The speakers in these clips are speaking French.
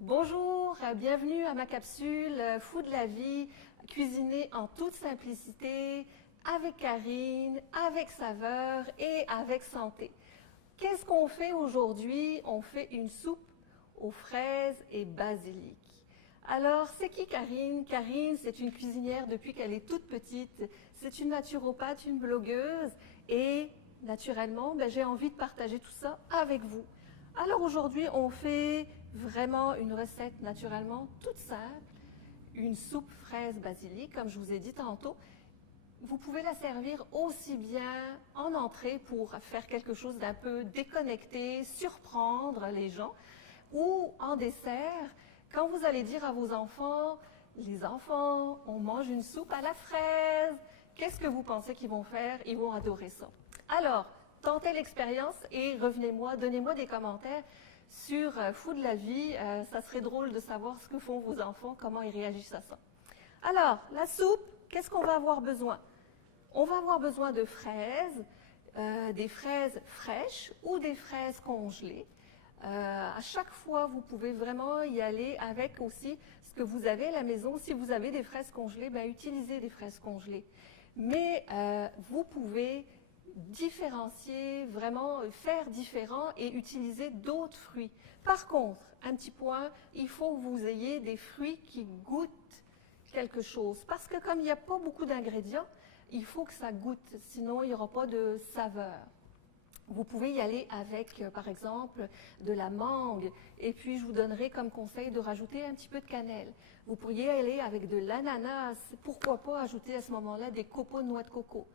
Bonjour, bienvenue à ma capsule Food la vie, cuisinée en toute simplicité, avec Karine, avec saveur et avec santé. Qu'est-ce qu'on fait aujourd'hui? On fait une soupe aux fraises et basilic. Alors, c'est qui Karine? Karine, c'est une cuisinière depuis qu'elle est toute petite. C'est une naturopathe, une blogueuse et naturellement, j'ai envie de partager tout ça avec vous. Alors aujourd'hui, on fait vraiment une recette naturellement toute simple, une soupe fraise basilic, comme je vous ai dit tantôt. Vous pouvez la servir aussi bien en entrée pour faire quelque chose d'un peu déconnecté, surprendre les gens, ou en dessert, quand vous allez dire à vos enfants, les enfants, on mange une soupe à la fraise, qu'est-ce que vous pensez qu'ils vont faire? Ils vont adorer ça. Alors, tentez l'expérience et revenez-moi, donnez-moi des commentaires sur Food la vie. Ça serait drôle de savoir ce que font vos enfants, comment ils réagissent à ça. Alors, la soupe, qu'est-ce qu'on va avoir besoin? On va avoir besoin de fraises, des fraises fraîches ou des fraises congelées. À chaque fois, vous pouvez vraiment y aller avec aussi ce que vous avez à la maison. Si vous avez des fraises congelées, utilisez des fraises congelées. Mais vous pouvez différencier, vraiment faire différent et utiliser d'autres fruits. Par contre, un petit point, il faut que vous ayez des fruits qui goûtent quelque chose. Parce que comme il n'y a pas beaucoup d'ingrédients, il faut que ça goûte, sinon il n'y aura pas de saveur. Vous pouvez y aller avec, par exemple, de la mangue. Et puis, je vous donnerai comme conseil de rajouter un petit peu de cannelle. Vous pourriez aller avec de l'ananas. Pourquoi pas ajouter à ce moment-là des copeaux de noix de coco.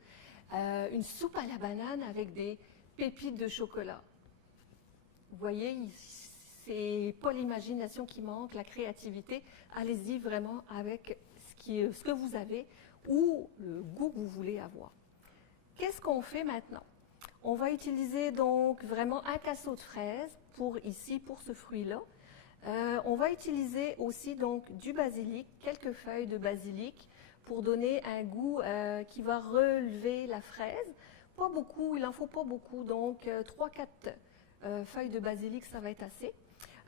Une soupe à la banane avec des pépites de chocolat. Vous voyez, c'est pas l'imagination qui manque, la créativité. Allez-y vraiment avec ce que vous avez ou le goût que vous voulez avoir. Qu'est-ce qu'on fait maintenant? On va utiliser donc vraiment un casseau de fraises pour ce fruit-là. On va utiliser aussi donc du basilic, quelques feuilles de basilic pour donner un goût qui va relever la fraise. Pas beaucoup, il n'en faut pas beaucoup, donc 3-4 feuilles de basilic, ça va être assez.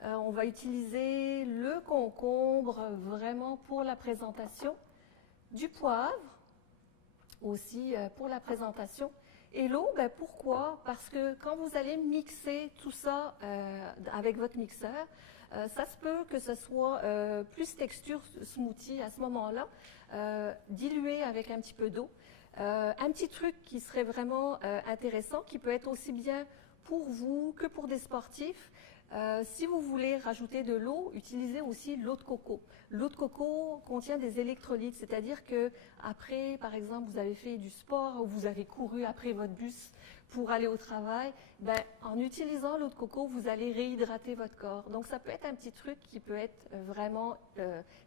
On va utiliser le concombre vraiment pour la présentation, du poivre aussi pour la présentation. Et l'eau, pourquoi? Parce que quand vous allez mixer tout ça avec votre mixeur, ça se peut que ce soit plus texture smoothie à ce moment-là, dilué avec un petit peu d'eau. Un petit truc qui serait vraiment intéressant, qui peut être aussi bien pour vous que pour des sportifs, si vous voulez rajouter de l'eau, utilisez aussi l'eau de coco. L'eau de coco contient des électrolytes, c'est-à-dire que après, par exemple, vous avez fait du sport ou vous avez couru après votre bus pour aller au travail, en utilisant l'eau de coco, vous allez réhydrater votre corps. Donc ça peut être un petit truc qui peut être vraiment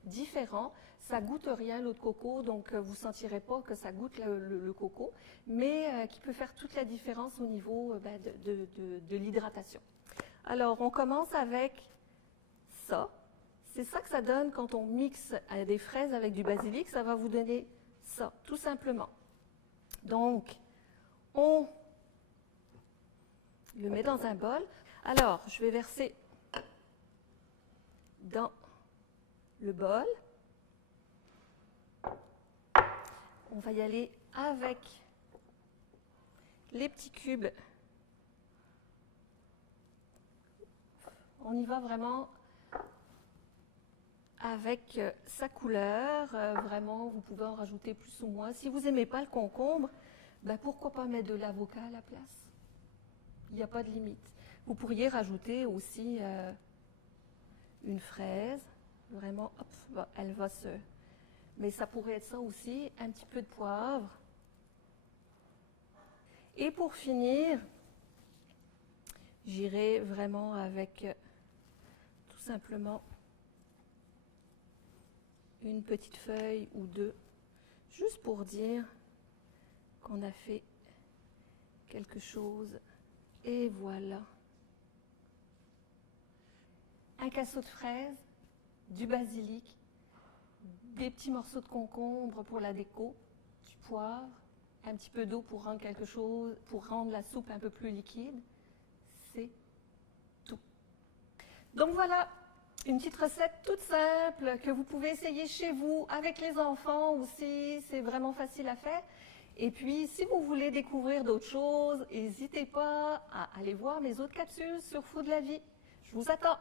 différent. Ça goûte rien l'eau de coco, donc vous ne sentirez pas que ça goûte le coco, mais qui peut faire toute la différence au niveau de l'hydratation. Alors, on commence avec ça. C'est ça que ça donne quand on mixe des fraises avec du basilic. Ça va vous donner ça, tout simplement. Donc, on le met dans un bol. Alors, je vais verser dans le bol. On va y aller avec les petits cubes. On y va vraiment avec sa couleur. Vraiment, vous pouvez en rajouter plus ou moins. Si vous n'aimez pas le concombre, pourquoi pas mettre de l'avocat à la place? Il n'y a pas de limite. Vous pourriez rajouter aussi une fraise. Vraiment, hop, elle va se... Mais ça pourrait être ça aussi, un petit peu de poivre. Et pour finir, j'irai vraiment avec... tout simplement une petite feuille ou deux, juste pour dire qu'on a fait quelque chose. Et voilà. Un casseau de fraises, du basilic, des petits morceaux de concombre pour la déco, du poivre, un petit peu d'eau pour rendre quelque chose, pour rendre la soupe un peu plus liquide. C'est tout. Donc voilà, Une petite recette toute simple que vous pouvez essayer chez vous, avec les enfants aussi, c'est vraiment facile à faire. Et puis, si vous voulez découvrir d'autres choses, n'hésitez pas à aller voir mes autres capsules sur Food la Vie. Je vous attends!